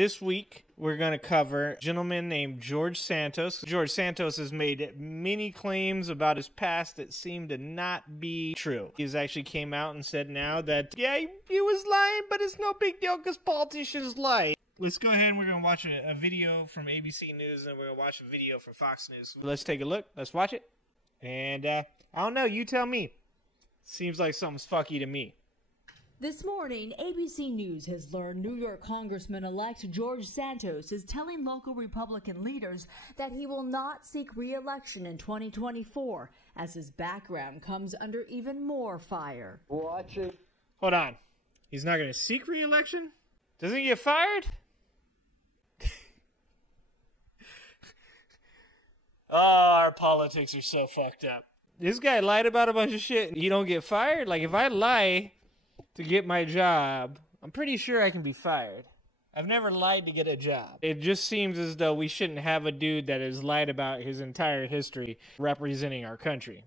This week, we're going to cover a gentleman named George Santos. George Santos has made many claims about his past that seem to not be true. He's actually came out and said now that, yeah, he was lying, but it's no big deal because politicians lie. Let's go ahead and we're going to watch a video from ABC News, and we're going to watch a video from Fox News. Let's take a look. Let's watch it. And, I don't know. You tell me. Seems like something's fucky to me. This morning, ABC News has learned New York Congressman-elect George Santos is telling local Republican leaders that he will not seek re-election in 2024 as his background comes under even more fire. Watch it. Hold on. He's not going to seek re-election? Doesn't he get fired? Oh, our politics are so fucked up. This guy lied about a bunch of shit and he don't get fired? Like, if I lie to get my job, I'm pretty sure I can be fired. I've never lied to get a job. It just seems as though we shouldn't have a dude that has lied about his entire history representing our country.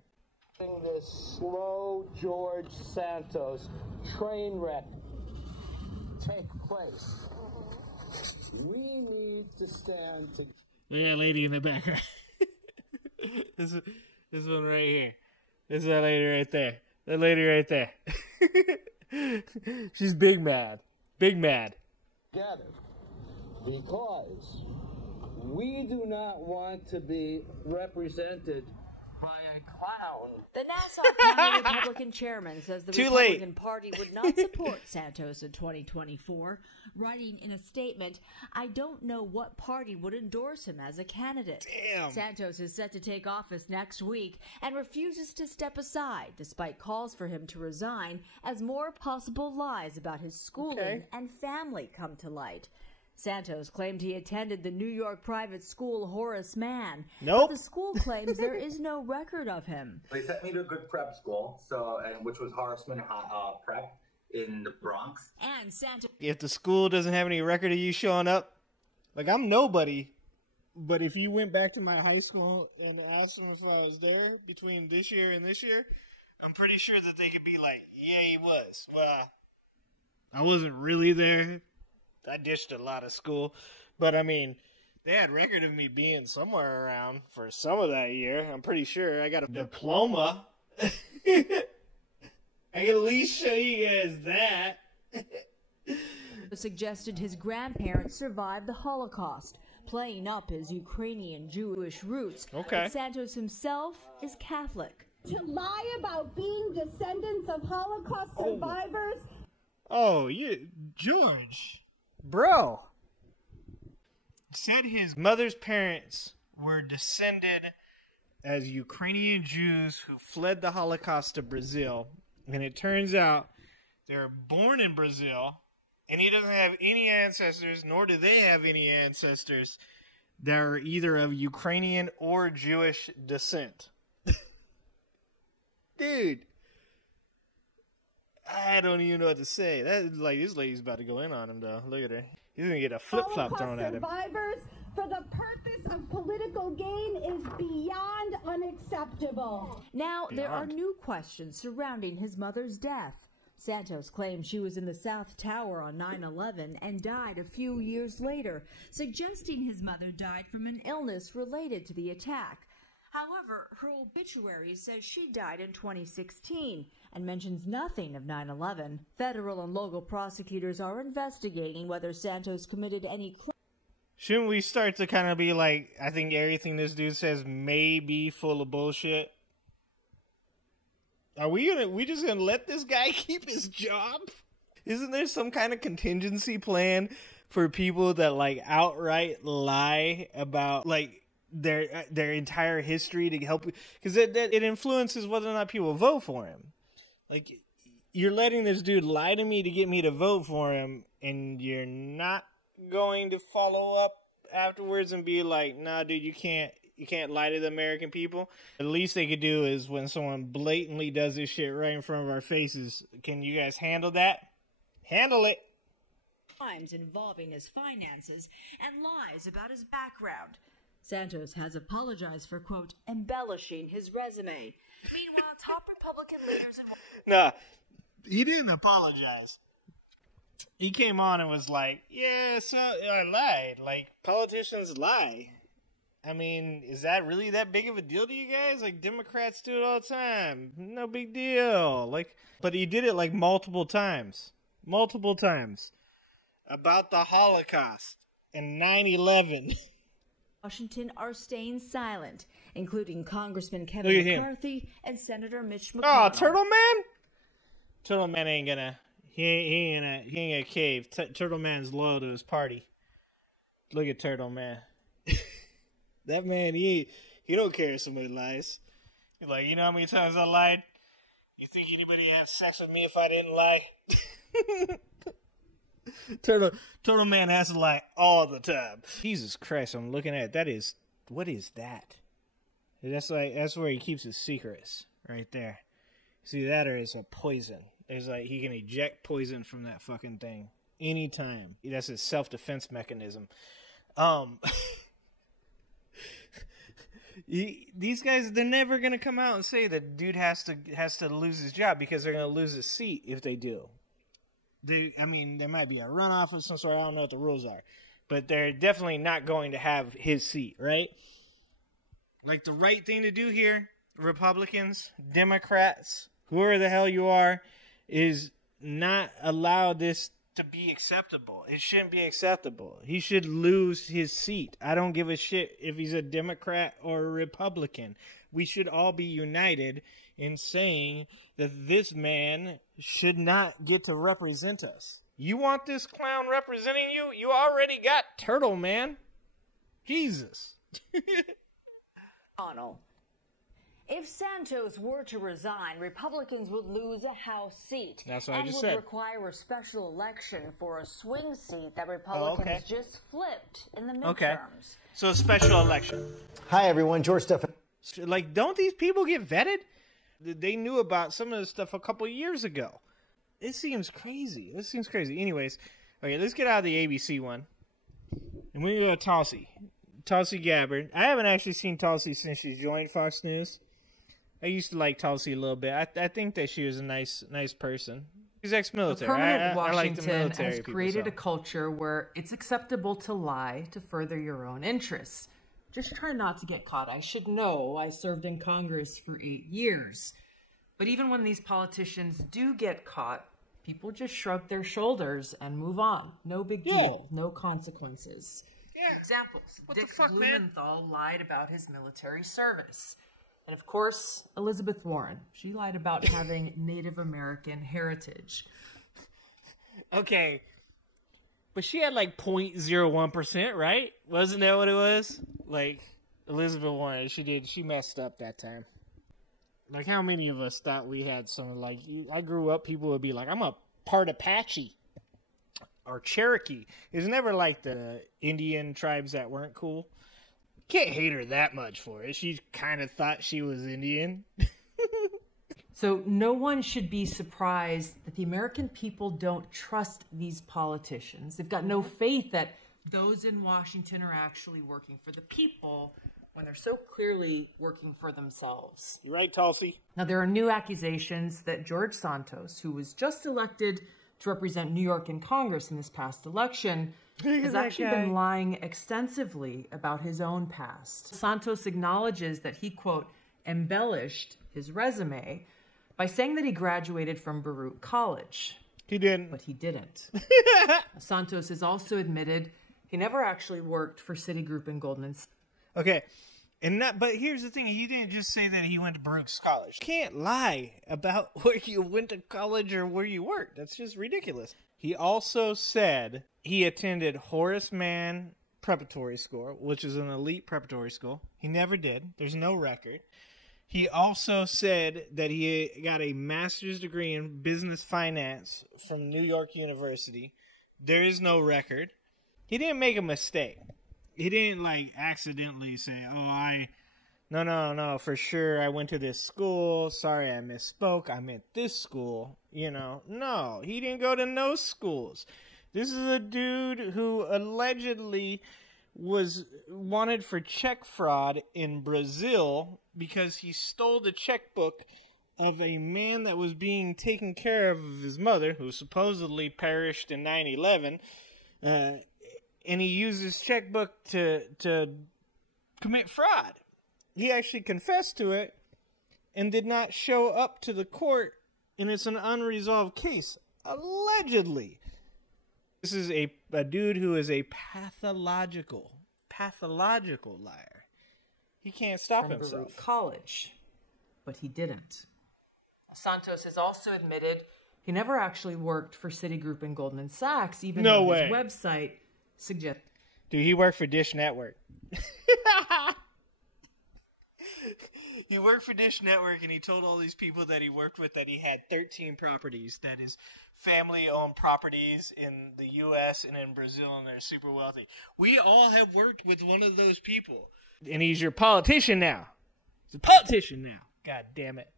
This slow George Santos train wreck take place. We need to stand together. Yeah, lady in the background. This one right here. This is that lady right there. That lady right there. She's big mad. Big mad. Together. Because we do not want to be represented by a clown. The Nassau County Republican chairman says the Republican Party would not support Santos in 2024, writing in a statement, "I don't know what party would endorse him as a candidate." Damn. Santos is set to take office next week and refuses to step aside, despite calls for him to resign as more possible lies about his schooling and family come to light. Santos claimed he attended the New York private school Horace Mann. Nope. But the school claims there is no record of him. They sent me to a good prep school, which was Horace Mann Prep in the Bronx. And Santos. If the school doesn't have any record of you showing up, like, I'm nobody, but if you went back to my high school and asked them if I was there between this year and this year, I'm pretty sure that they could be like, yeah, he was. Well, I wasn't really there. I ditched a lot of school, but I mean, they had record of me being somewhere around for some of that year. I'm pretty sure I got a diploma. I can at least show you guys that. Suggested his grandparents survived the Holocaust, playing up his Ukrainian Jewish roots. Okay. But Santos himself is Catholic. To lie about being descendants of Holocaust survivors. Oh, you, George. Bro. Said his mother's parents were descended as Ukrainian Jews who fled the Holocaust to Brazil. And it turns out they were born in Brazil, and he doesn't have any ancestors, nor do they have any ancestors that are either of Ukrainian or Jewish descent. Dude. I don't even know what to say. That, like, this lady's about to go in on him, though. Look at her. He's going to get a flip-flop thrown at him. Survivors for the purpose of political gain is beyond unacceptable. Now, there are new questions surrounding his mother's death. Santos claims she was in the South Tower on 9/11 and died a few years later, suggesting his mother died from an illness related to the attack. However, her obituary says she died in 2016 and mentions nothing of 9/11. Federal and local prosecutors are investigating whether Santos committed any crimes. Shouldn't we start to kind of be like, I think everything this dude says may be full of bullshit? Are we just gonna let this guy keep his job? Isn't there some kind of contingency plan for people that, like, outright lie about, like, their entire history to help, because it influences whether or not people vote for him. Like, you're letting this dude lie to me to get me to vote for him, and you're not going to follow up afterwards and be like, nah, dude, you can't lie to the American people. The least they could do is when someone blatantly does this shit right in front of our faces, can you guys handle that? Handle it. Crimes involving his finances and lies about his background. Santos has apologized for, quote, embellishing his resume. Meanwhile, top Republican leaders... Nah, he didn't apologize. He came on and was like, yeah, so I lied. Like, politicians lie. I mean, is that really that big of a deal to you guys? Like, Democrats do it all the time. No big deal. Like, but he did it like multiple times. Multiple times. About the Holocaust and 9/11. Washington are staying silent, including Congressman Kevin McCarthy and Senator Mitch McConnell. Oh, Turtle Man? Turtle Man ain't gonna... He ain't gonna cave. Turtle Man's loyal to his party. Look at Turtle Man. That man, he don't care if somebody lies. He's like, you know how many times I lied? You think anybody have sex with me if I didn't lie? Turtle Man has to lie all the time. Jesus Christ, I'm looking at it. What is that? That's where he keeps his secrets, right there. See, that or it's a poison. There's like, he can eject poison from that fucking thing anytime. That's his self-defense mechanism. These guys, they're never gonna come out and say that dude has to lose his job because they're gonna lose his seat if they do. I mean, there might be a runoff of some sort. I don't know what the rules are, but they're definitely not going to have his seat, right? Like, the right thing to do here, Republicans, Democrats, whoever the hell you are, is not allow this to be acceptable. It shouldn't be acceptable. He should lose his seat. I don't give a shit if he's a Democrat or a Republican. We should all be united in saying that this man should not get to represent us. You want this clown representing you? You already got Turtle Man. Jesus. McConnell. If Santos were to resign, Republicans would lose a House seat. That's what I just said. And would require a special election for a swing seat that Republicans just flipped in the midterms. Okay. So a special election. Hi, everyone. George Stephan. Like, don't these people get vetted? They knew about some of this stuff a couple years ago. It seems crazy. Anyways, okay, let's get out of the ABC one. And we go to Tulsi Gabbard. I haven't actually seen Tulsi since she joined Fox News. I used to like Tulsi a little bit. I think that she was a nice person. She's ex-military. Permanent Washington I like the military has created a culture where it's acceptable to lie to further your own interests. Just try not to get caught. I should know. I served in Congress for 8 years. But even when these politicians do get caught, people just shrug their shoulders and move on. No big deal. No consequences. Yeah. Examples. What Dick the fuck, Blumenthal lied about his military service. And of course, Elizabeth Warren. She lied about having Native American heritage. Okay. But she had like 0.01%, right? Wasn't that what it was? Like, Elizabeth Warren, she messed up that time. Like, how many of us thought we had some, like, I grew up, people would be like, I'm a part Apache. Or Cherokee. It was never like the Indian tribes that weren't cool. Can't hate her that much for it. She kind of thought she was Indian. So no one should be surprised that the American people don't trust these politicians. They've got no faith that those in Washington are actually working for the people when they're so clearly working for themselves. You right, Tulsi? Now, there are new accusations that George Santos, who was just elected to represent New York in Congress in this past election, has actually been lying extensively about his own past. Santos acknowledges that he, quote, embellished his resume by saying that he graduated from Baruch College. He didn't. But he didn't. Santos has also admitted he never actually worked for Citigroup and Goldman Sachs. Okay. But here's the thing, he didn't just say that he went to Baruch College. You can't lie about where you went to college or where you worked. That's just ridiculous. He also said he attended Horace Mann Preparatory School, which is an elite preparatory school. He never did. There's no record. He also said that he got a master's degree in business finance from New York University. There is no record. He didn't make a mistake. He didn't, like, accidentally say, no, for sure, I went to this school. Sorry, I misspoke. I meant this school. You know, no, he didn't go to no schools. This is a dude who allegedly was wanted for check fraud in Brazil because he stole the checkbook of a man that was being taken care of his mother, who supposedly perished in 9/11, and he used his checkbook to commit fraud. He actually confessed to it and did not show up to the court, and it's an unresolved case, allegedly. This is a dude who is a pathological liar. He can't stop from himself. Baruch College, but he didn't. Santos has also admitted he never actually worked for Citigroup and Goldman Sachs, even though his website suggests. Dude, he worked for Dish Network. He worked for Dish Network, and he told all these people that he worked with that he had 13 properties, that is family-owned properties in the U.S. and in Brazil, and they're super wealthy. We all have worked with one of those people. And he's your politician now. He's a politician now. God damn it.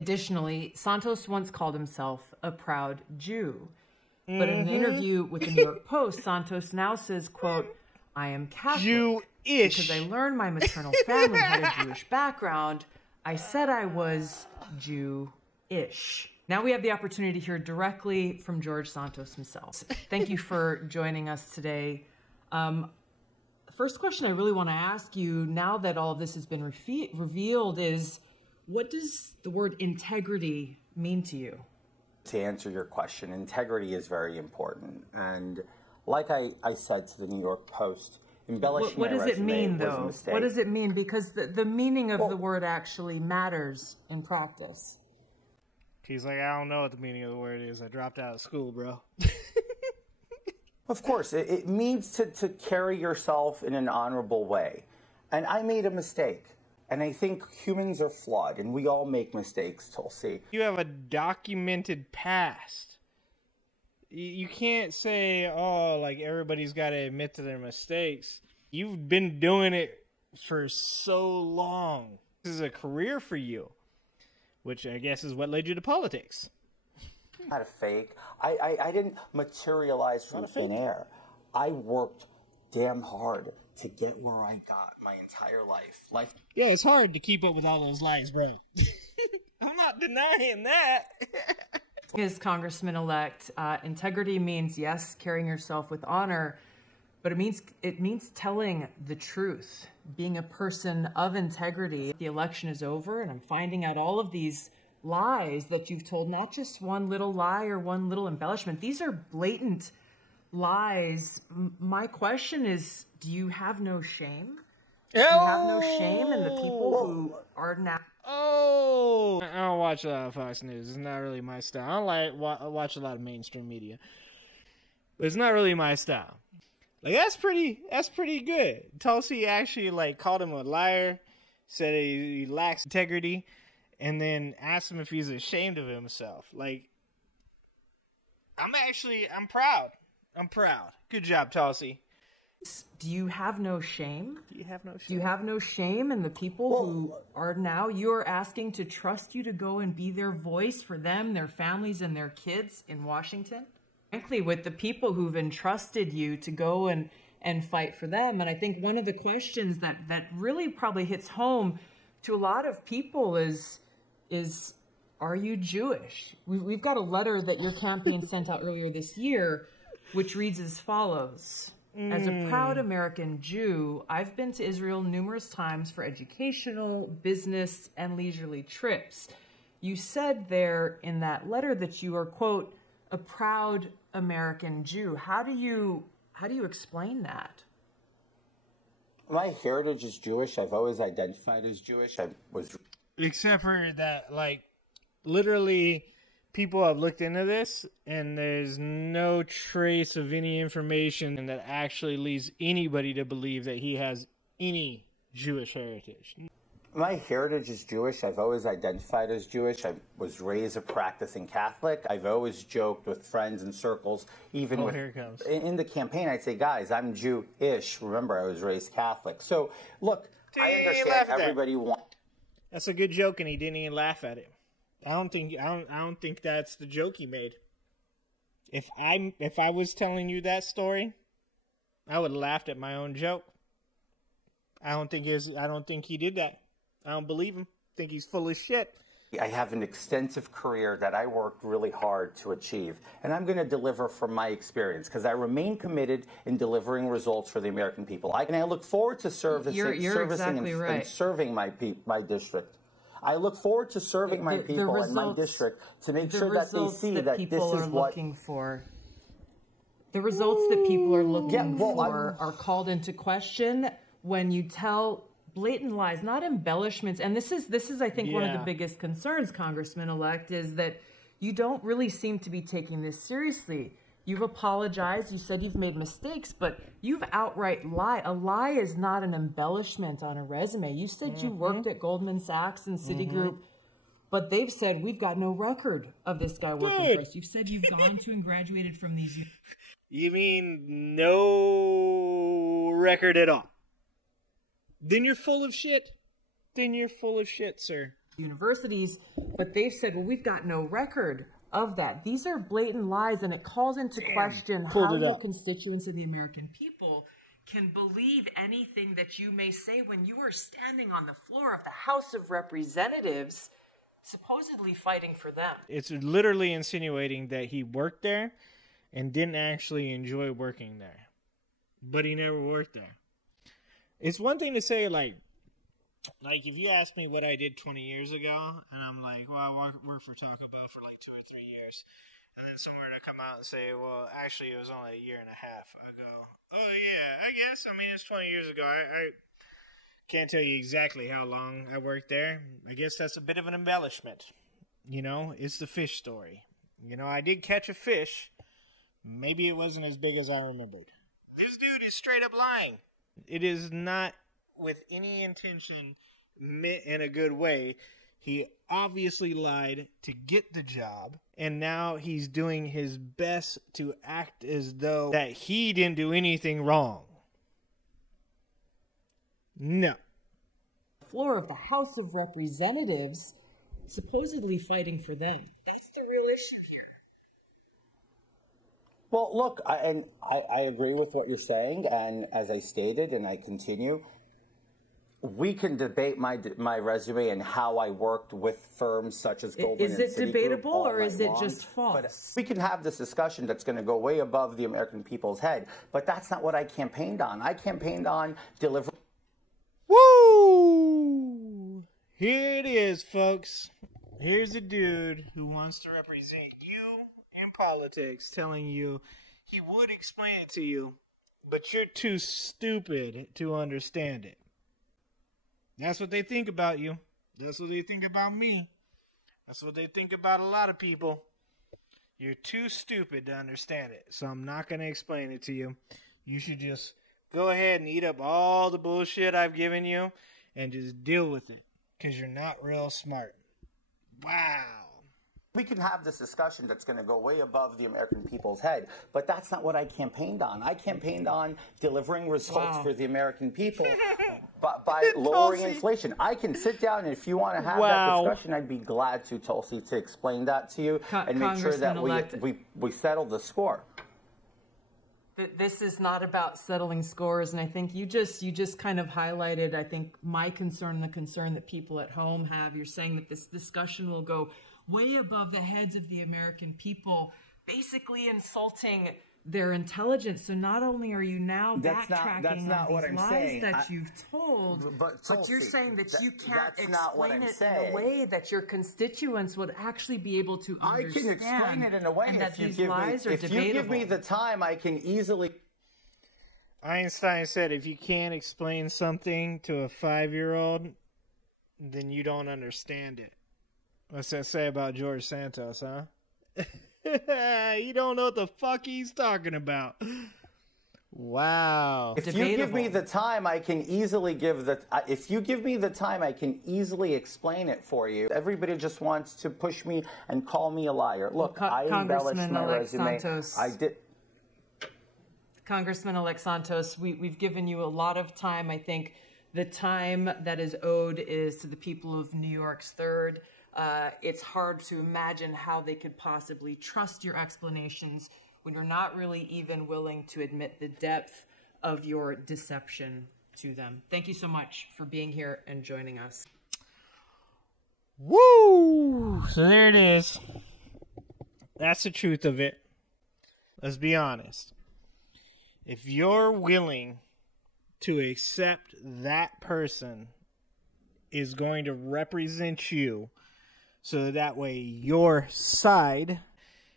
Additionally, Santos once called himself a proud Jew. But in an interview with the New York Post, Santos now says, quote, I am Catholic. Jew-ish. Because I learned my maternal family had a Jewish background. I said I was Jew-ish. Now we have the opportunity to hear directly from George Santos himself. Thank you for joining us today. First question I really want to ask you, now that all of this has been revealed, is what does the word integrity mean to you? To answer your question, integrity is very important. And like I said to the New York Post, embellishing what does it mean, was a though? mistake. What does it mean? Because the meaning of the word actually matters in practice. He's like, I don't know what the meaning of the word is. I dropped out of school, bro. Of course, it means to carry yourself in an honorable way. And I made a mistake. And I think humans are flawed, and we all make mistakes, Tulsi. You have a documented past. You can't say, oh, like everybody's got to admit to their mistakes. You've been doing it for so long. This is a career for you, which I guess is what led you to politics. Not a fake. I didn't materialize from thin air. I worked damn hard to get where I got my entire life. Yeah, it's hard to keep up with all those lies, bro. I'm not denying that. As Congressman-elect, integrity means, yes, carrying yourself with honor, but it means telling the truth, being a person of integrity. The election is over, and I'm finding out all of these lies that you've told, not just one little lie or one little embellishment. These are blatant lies. My question is, do you have no shame? Do you have no shame in the people who are now... Oh, I don't watch a lot of Fox News. It's not really my style. I watch a lot of mainstream media, but it's not really my style. Like that's pretty good. Tulsi actually called him a liar, said he lacks integrity, and then asked him if he's ashamed of himself. I'm proud. I'm proud. Good job, Tulsi. Do you have no shame? Do you have no shame? Do you have no shame in the people who are now, you're asking to trust you to go and be their voice for them, their families, and their kids in Washington? Frankly, with the people who've entrusted you to go and fight for them. And I think one of the questions that really probably hits home to a lot of people is are you Jewish? We've got a letter that your campaign sent out earlier this year, which reads as follows. As a proud American Jew, I've been to Israel numerous times for educational, business, and leisurely trips. You said there in that letter that you are, quote, a proud American Jew. How do you explain that? My heritage is Jewish. I've always identified as Jewish. Except for that, literally, people have looked into this, and there's no trace of any information that actually leads anybody to believe that he has any Jewish heritage. My heritage is Jewish. I've always identified as Jewish. I was raised a practicing Catholic. I've always joked with friends and circles, even here it comes. In the campaign, I'd say, guys, I'm Jew-ish. Remember, I was raised Catholic. So, look, I understand everybody wants... That's a good joke, and he didn't even laugh at it. I don't think that's the joke he made. If I was telling you that story, I would have laughed at my own joke. I don't think he did that. I don't believe him. think he's full of shit. I have an extensive career that I worked really hard to achieve, and I'm going to deliver from my experience because I remain committed in delivering results for the American people. And I look forward to servicing and serving my district. I look forward to serving my people and my district to make sure that they see that this is what looking for. The results that people are looking for are called into question when you tell blatant lies, not embellishments. And this is I think, one of the biggest concerns, Congressman-elect, is that you don't really seem to be taking this seriously. You've apologized. You said you've made mistakes, but you've outright lied. A lie is not an embellishment on a resume. You said you worked at Goldman Sachs and Citigroup, but they've said we've got no record of this guy working for us. You've said you've gone to and graduated from these. You mean no record at all? Then you're full of shit. Then you're full of shit, sir. Universities, but they've said, well, we've got no record of that. These are blatant lies, and it calls into question how your constituents of the American people can believe anything that you may say when you are standing on the floor of the House of Representatives, supposedly fighting for them. It's literally insinuating that he worked there and didn't actually enjoy working there. But he never worked there. It's one thing to say, like if you ask me what I did 20 years ago, and I'm like, well, I worked for Taco Bell for like 2 or 3 years, and then somewhere to come out and say, well, actually, it was only a year and a half. I go, oh, yeah, I guess. I mean, it's 20 years ago. I can't tell you exactly how long I worked there. I guess that's a bit of an embellishment. You know, it's the fish story. You know, I did catch a fish. Maybe it wasn't as big as I remembered. This dude is straight up lying. It is not with any intention meant in a good way. He obviously lied to get the job, and now he's doing his best to act as though that he didn't do anything wrong. No. Floor of the House of Representatives, supposedly fighting for them. That's the real issue here. Well, look, I agree with what you're saying, and as I stated, and I continue, we can debate my resume and how I worked with firms such as Goldman and Citigroup. Is it debatable, or is it just false? But we can have this discussion that's going to go way above the American people's head, but that's not what I campaigned on. I campaigned on delivering. Woo! Here it is, folks. Here's a dude who wants to represent politics, telling you he would explain it to you, but you're too stupid to understand it. That's what they think about you. That's what they think about me. That's what they think about a lot of people. You're too stupid to understand it, so I'm not going to explain it to you. You should just go ahead and eat up all the bullshit I've given you and just deal with it, because you're not real smart. Wow. We can have this discussion that's going to go way above the American people's head, but that's not what I campaigned on. I campaigned on delivering results for the American people by lowering inflation. I can sit down, and if you want to have that discussion, I'd be glad to, Tulsi, to explain that to you and make sure that we settle the score. This is not about settling scores, and I think you just kind of highlighted, I think, my concern, the concern that people at home have. You're saying that this discussion will go way above the heads of the American people, basically insulting their intelligence. So not only are you now backtracking on these lies that you've told, but you're saying that you can't explain it in a way that your constituents would actually be able to understand. I can explain it in a way, and that these lies are debatable. If you give me the time, I can easily. Einstein said, if you can't explain something to a 5-year-old, then you don't understand it. What's that say about George Santos, huh? You don't know what the fuck he's talking about. Wow. If you give me the time, I can easily explain it for you. Everybody just wants to push me and call me a liar. Look, I embellished my resume. Santos. I did. Congressman-elect Santos, we've given you a lot of time. I think the time that is owed is to the people of New York's 3rd. It's hard to imagine how they could possibly trust your explanations when you're not really even willing to admit the depth of your deception to them. Thank you so much for being here and joining us. Woo! So there it is. That's the truth of it. Let's be honest. If you're willing to accept that person is going to represent you so that way your side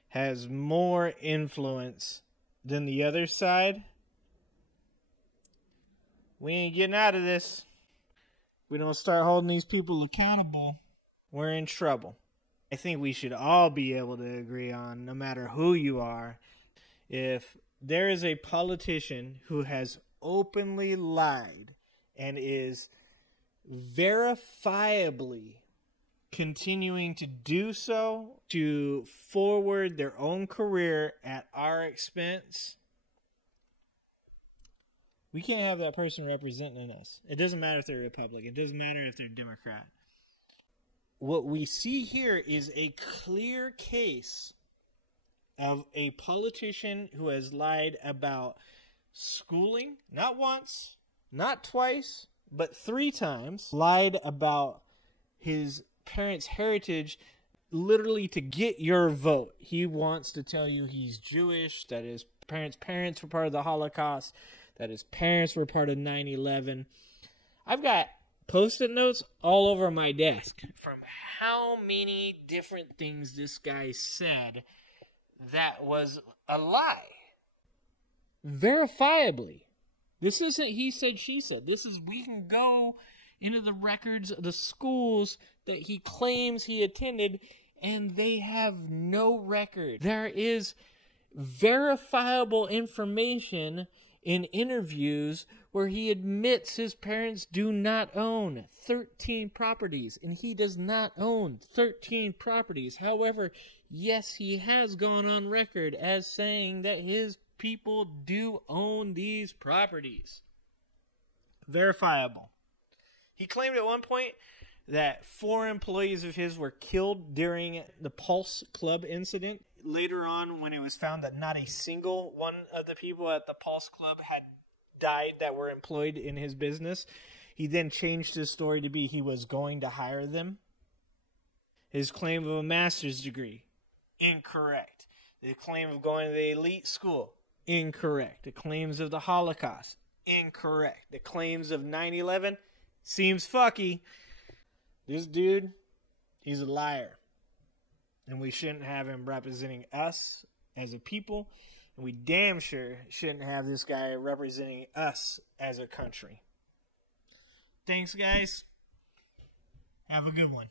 has more influence than the other side, we ain't getting out of this. We don't start holding these people accountable, we're in trouble. I think we should all be able to agree on, no matter who you are, if there is a politician who has openly lied and is verifiably continuing to do so to forward their own career at our expense, we can't have that person representing us. It doesn't matter if they're Republican. It doesn't matter if they're Democrat. What we see here is a clear case of a politician who has lied about schooling, not once, not twice, but 3 times. Lied about his parents' heritage literally to get your vote. He wants to tell you he's Jewish, that his parents were part of the Holocaust, that his parents were part of 9/11. I've got Post-it notes all over my desk from how many different things this guy said that was a lie. Verifiably. This isn't he said, she said. This is, we can go into the records of the schools that he claims he attended, and they have no record. There is verifiable information in interviews where he admits his parents do not own 13 properties, and he does not own 13 properties. However, yes, he has gone on record as saying that his people do own these properties. Verifiable. He claimed at one point that 4 employees of his were killed during the Pulse Club incident. Later on, when it was found that not a single one of the people at the Pulse Club had died that were employed in his business, he then changed his story to be he was going to hire them. His claim of a master's degree, incorrect. The claim of going to the elite school, incorrect. The claims of the Holocaust, incorrect. The claims of 9/11, seems fucky. This dude, he's a liar. And we shouldn't have him representing us as a people. And we damn sure shouldn't have this guy representing us as a country. Thanks, guys. Have a good one.